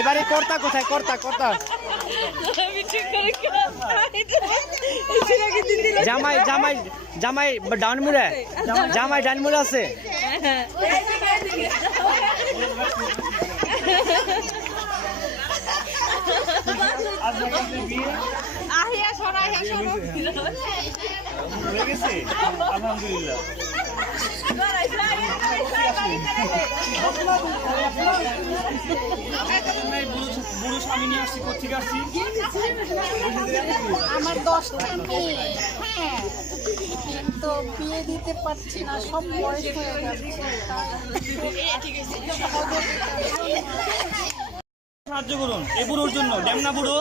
এবারে কর্তা কোথায়? কর্তা কর্তা জামাই জামাই জামাই ডানমুড়ে জামাই ডানমুড়ে আছে। আলহামদুলিল্লাহ বুড়ো স্বামী নিয়ে আসছি, কোথেকে আসছি? আমার 10টা মেয়ে, হ্যাঁ, তো বিয়ে দিতে পারছি না, সব বয়স হয়ে যাচ্ছে। সাহায্য করুন এই বুড়োর জন্য। ড্যামনা বুড়ো,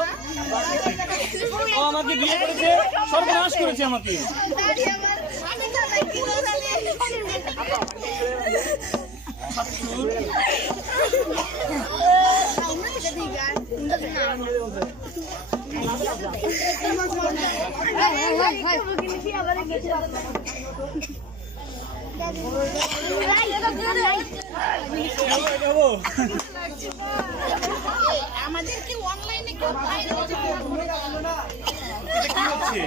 ও আমাকে বিয়ে করেছে, সর্বনাশ করেছে আমাকে। আমাদের কি অনলাইনে কেউ কি হচ্ছে?